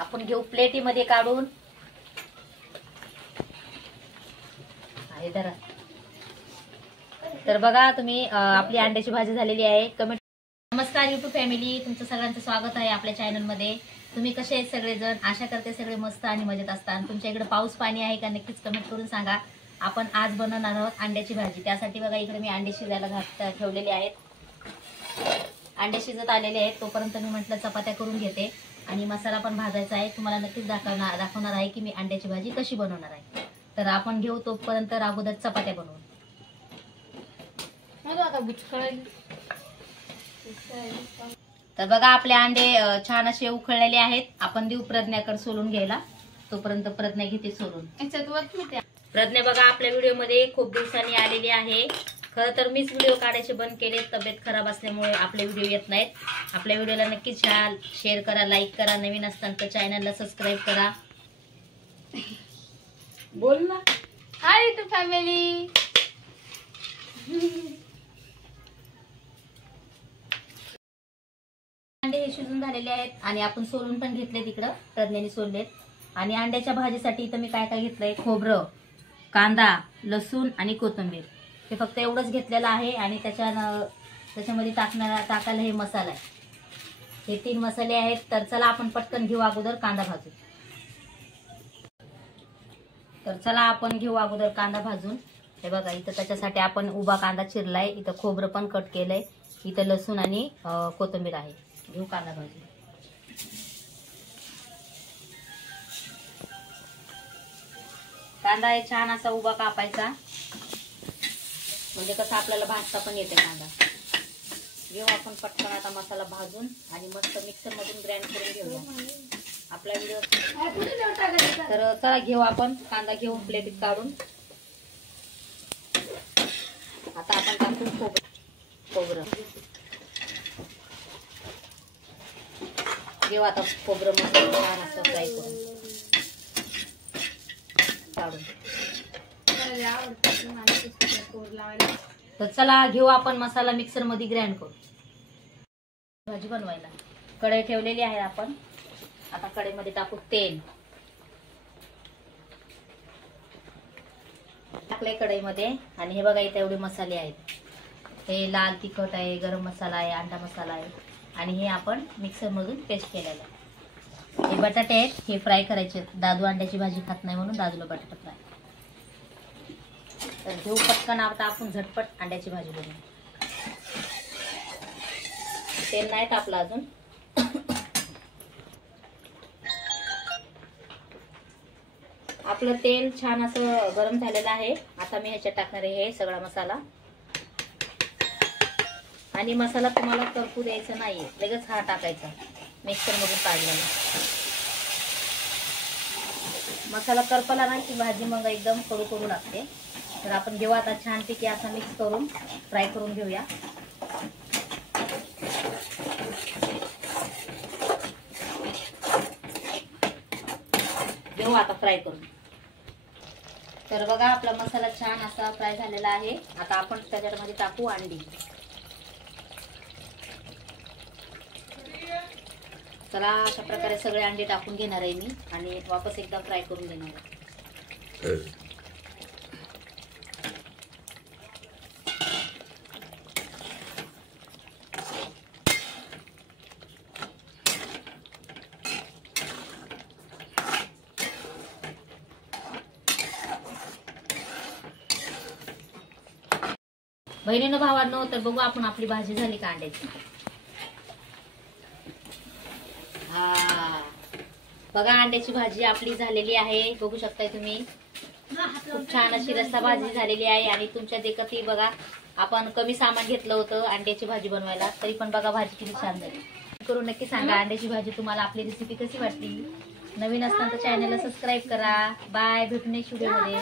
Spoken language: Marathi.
आपण घेऊ प्लेटीमध्ये काढून. तर बघा तुम्ही आपली अंड्याची भाजी झालेली आहे. कमेंट. नमस्कार युट्यूब फॅमिली, तुमचं सगळ्यांचं स्वागत आहे आपल्या चॅनल मध्ये. तुम्ही कसे आहेत सगळेजण? आशा करते सगळे मस्त आणि मजेत असतात. तुमच्या इकडे पाऊस पाणी आहे का नक्कीच कमेंट करून सांगा. आपण आज बनवणार आहोत अंड्याची भाजी. त्यासाठी बघा इकडे मी अंडे शिजायला ठेवलेले आहेत. अंडे शिजत आलेले आहेत. तोपर्यंत मी म्हटलं चपात्या करून घेते आणि मसाला पण भाजायचा आहे. तुम्हाला नक्कीच दाखवणार आहे की मी अंड्याची भाजी कशी बनवणार आहे. तर आपण घेऊ तोपर्यंत अगोदर चपात्या बनवून. तर बघा आपले अंडे छान असे उकळलेले आहेत. आपण देऊ प्रज्ञाकडे सोलून घ्यायला. तोपर्यंत प्रज्ञा घेते सोलून. प्रज्ञा बघा आपल्या व्हिडिओ मध्ये खूप दिवसांनी आलेली आहे. खरं तर मीच व्हिडिओ काढायचे बंद केले, तब्येत खराब असल्यामुळे आपले व्हिडिओ येत नाहीत. आपल्या व्हिडिओला नक्कीच शेअर करा, लाईक करा. नवीन असताना तर चॅनलला सबस्क्राईब करा. बोल ना. हाय युट्यूब फॅमिली. अंडे हे शिजून झालेले आहेत आणि आपण सोलून पण घेतले. तिकडं प्रज्ञाने सोललेत. आणि अंड्याच्या भाजीसाठी इथं मी काय काय घेतलंय, खोबरं, कांदा, लसूण आणि कोथिंबीर. हे फक्त एवढंच घेतलेलं आहे. आणि त्याच्यामध्ये टाकायला हे मसाला आहे. हे 3 मसाले आहेत. तर चला आपण पटकन घेऊ अगोदर कांदा भाजून. तर चला आपण घेऊ अगोदर कांदा भाजून. हे बघा इथं त्याच्यासाठी आपण उभा कांदा चिरलाय. इथं खोबरं पण कट केलंय. इथं लसूण आणि कोथिंबीर आहे. घेऊ कांदा भाजून. कांदा आहे छान असा उभा कापायचा, म्हणजे कसं आपल्याला भाजता पण येते कांदा. घेऊ आपण पटकन आता मसाला भाजून आणि मस्त मिक्सर मधून ग्राइंड करून घेऊया आपला व्हिडिओ. तर चला घेऊ आपण कांदा घेऊन प्लेटीत काढून. आता आपण टाकू खोबरं. घेऊ आता खोबरं मस्त छान असं फ्राय करून काढून. तर चला घेऊ आपण मसाला मिक्सर मध्ये ग्राइंड करू. भाजी बनवायला कढई ठेवलेली आहे आपण. आता कढईमध्ये टाकू तेल. टाकले कढईमध्ये. आणि हे बघा इथे एवढे मसाले आहेत. हे लाल तिखट आहे, गरम मसाला आहे, अंडा मसाला आहे. आणि हे आपण मिक्सर मधून पेस्ट केलेलं आहे. हे बटाटे आहेत, हे फ्राय करायचे. दादू अंड्याची भाजी खात नाही म्हणून दादूला बटाटा फ्राय. तर घेऊ पटकन आता आपण झटपट अंड्याची भाजी बनवू. तेल नाही तापलं अजून. आपलं तेल छान असं गरम झालेलं आहे. आता मी ह्याच्यात टाकणार आहे हे सगळा मसाला. आणि मसाला तुम्हाला करपू द्यायचा नाहीये, लगेच हा टाकायचा मिक्सर मधून काढलेला. मसाला करपला ना की भाजी मग एकदम कडू कडू लागते. तर आपण घेऊ आता छानपैकी असं मिक्स करून फ्राय करून घेऊया. घेऊ आता फ्राय करून. तर बघा आपला मसाला छान असा फ्राय झालेला आहे. आता आपण त्याच्यामध्ये टाकू अंडी. चला अशा प्रकारे सगळे अंडे टाकून घेणार आहे मी आणि वापस एकदा फ्राय करून घेणार आहे. बहिणीनं भावांनो, तर बघू आपण आपली भाजी झाली का अंड्याची. बघा अंड्याची भाजी आपली झालेली आहे. बघू शकताय तुम्ही. खूप छान अशी रस्सा भाजी झालेली आहे. आणि तुमच्या देखतही बघा आपण कमी सामान घेतलं होतं अंड्याची भाजी बनवायला, तरी पण बघा भाजी किती छान झाली. करून नक्की सांगा अंड्याची भाजी तुम्हाला आपली रेसिपी कशी वाटली. नवीन असताना चॅनलला सबस्क्राईब करा. बाय, भेटू नेक्स्ट व्हिडिओ मध्ये.